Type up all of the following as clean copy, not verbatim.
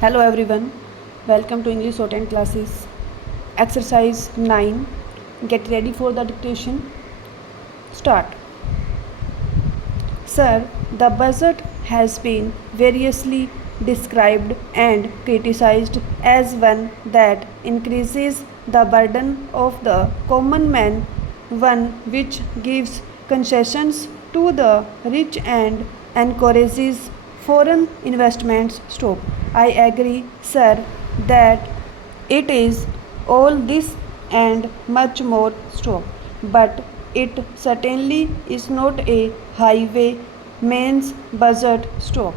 Hello everyone, welcome to English Short Hand classes. Exercise 9. Get ready for the dictation. Start. Sir, the budget has been variously described and criticized as one that increases the burden of the common man, one which gives concessions to the rich and encourages foreign investments. Stop. I agree, sir, that it is all this and much more. Stop. But it certainly is not a highway man's budget. Stop.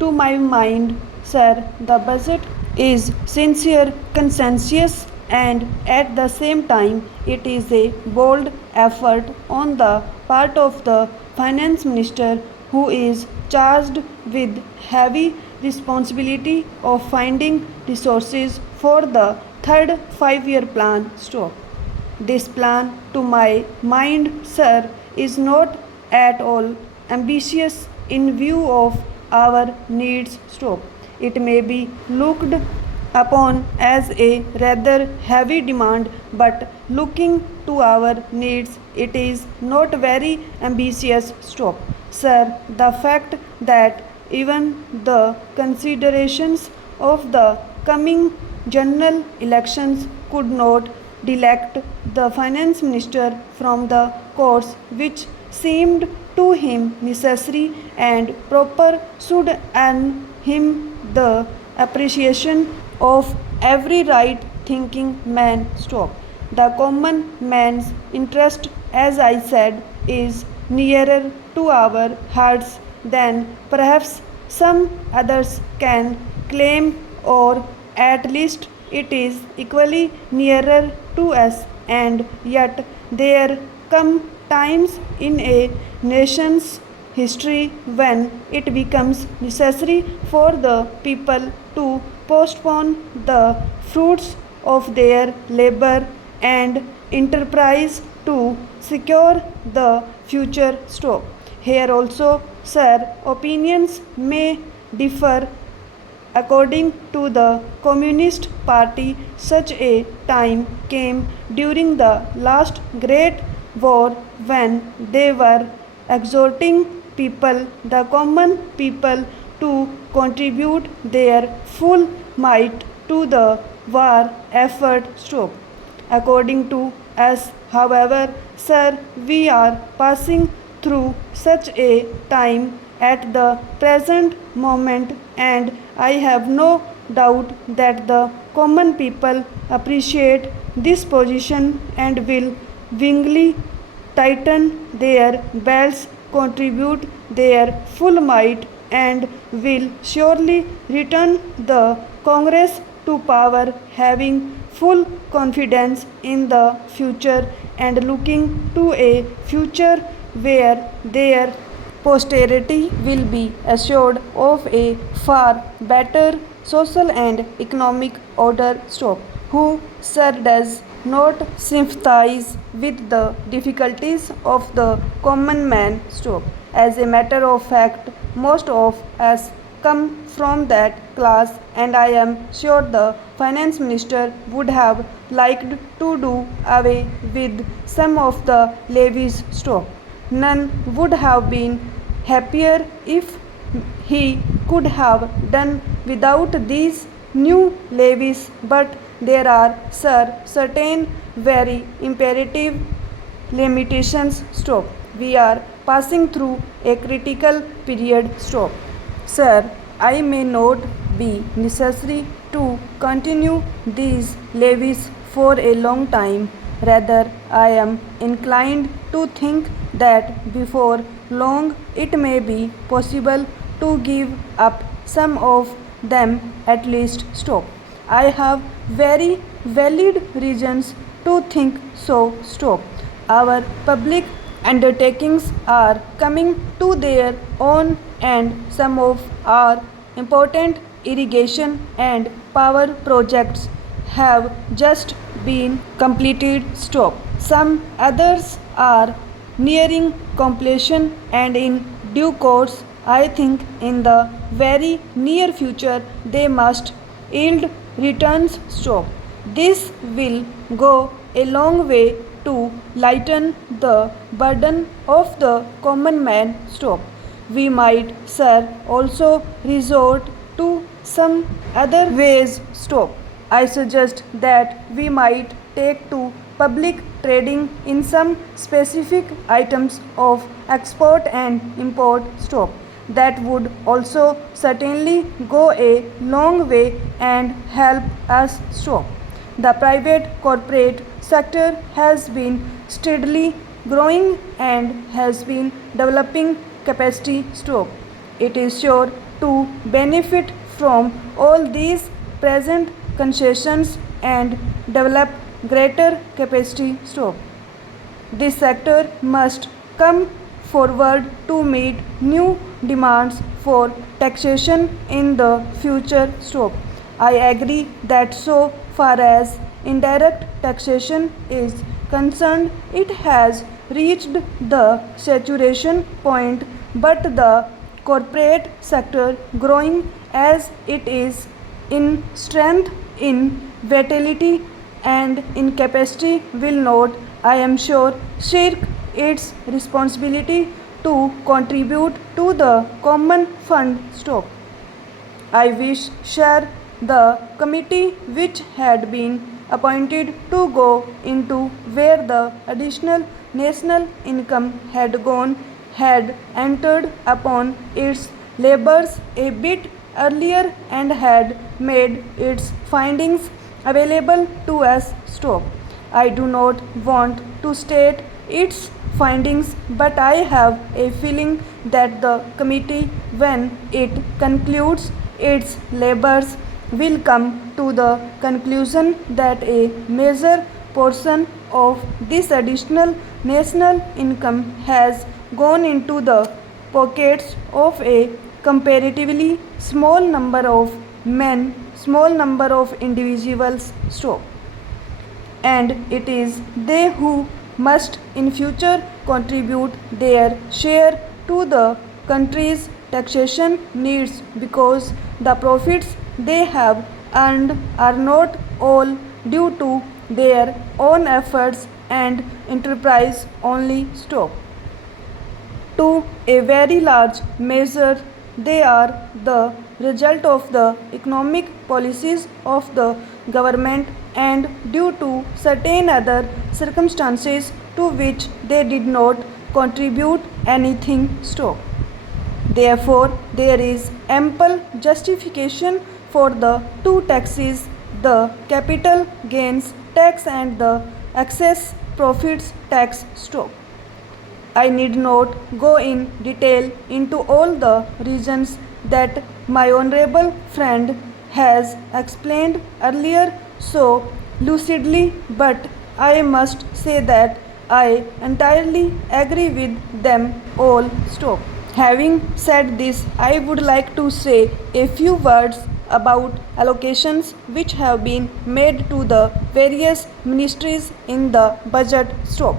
To my mind, sir, the budget is sincere, conscientious, and at the same time, it is a bold effort on the part of the finance minister, who is charged with heavy responsibility of finding resources for the third 5-year plan. Stop. This plan, to my mind, sir, is not at all ambitious in view of our needs. Stop. It may be looked upon as a rather heavy demand, but looking to our needs, it is not very ambitious. Stop. Sir, the fact that even the considerations of the coming general elections could not delect the finance minister from the course which seemed to him necessary and proper should earn him the appreciation of every right thinking man. Stop. The common man's interest, as I said, is nearer to our hearts than perhaps some others can claim, or at least it is equally nearer to us, and yet there come times in a nation's history when it becomes necessary for the people to postpone the fruits of their labor and enterprise to secure the future. Stop. Here also, sir, opinions may differ. According to the Communist Party, such a time came during the last Great War when they were exhorting people, the common people, to contribute their full might to the war effort. Stop. According to us, however, sir, we are passing through such a time at the present moment, and I have no doubt that the common people appreciate this position and will willingly tighten their belts, contribute their full might, and will surely return the Congress to power, having full confidence in the future and looking to a future where their posterity will be assured of a far better social and economic order. Stop. Who, sir, does not sympathize with the difficulties of the common man. Stop. As a matter of fact, most of us come from that class, and I am sure the finance minister would have liked to do away with some of the levies. Stop. None would have been happier if he could have done without these new levies, but there are, sir, certain very imperative limitations. Stop. We are passing through a critical period. Stop. Sir, I may not be necessary to continue these levies for a long time. Rather, I am inclined to think that before long it may be possible to give up some of them at least. Stop. I have very valid reasons to think so. Stop. Our public undertakings are coming to their own, and some of our important irrigation and power projects have just been completed. Stop. Some others are nearing completion, and in due course I think in the very near future they must yield returns. Stop. This will go a long way to lighten the burden of the common man. Stop. We might, sir, also resort to some other ways. Stop. I suggest that we might take to public trading in some specific items of export and import. Stop. That would also certainly go a long way and help us. Stop. The private corporate sector has been steadily growing and has been developing capacity. Stop. It is sure to benefit from all these present concessions and develop greater capacity. Stop. This sector must come forward to meet new demands for taxation in the future. Stop. I agree that so far as indirect taxation is concerned, it has reached the saturation point, but the corporate sector, growing as it is in strength, in vitality, and in capacity, will not, I am sure, shirk its responsibility to contribute to the common fund. Stop. I wish share the committee which had been appointed to go into where the additional national income had gone had entered upon its labors a bit earlier and had made its findings available to us. Stop. I do not want to state its findings, but I have a feeling that the committee, when it concludes its labors, will come to the conclusion that a major portion of this additional national income has gone into the pockets of a comparatively small number of men, small number of individuals. Stop. And it is they who must in future contribute their share to the country's taxation needs, because the profits they have earned are not all due to their own efforts and enterprise only. Stop. To a very large measure, they are the result of the economic policies of the government and due to certain other circumstances to which they did not contribute anything. Stop. Therefore, there is ample justification for the two taxes, the capital gains tax and the excess profits tax. Stop. I need not go in detail into all the reasons that my honorable friend has explained earlier so lucidly, but I must say that I entirely agree with them all. Stop. Having said this, I would like to say a few words about allocations which have been made to the various ministries in the budget. Stop.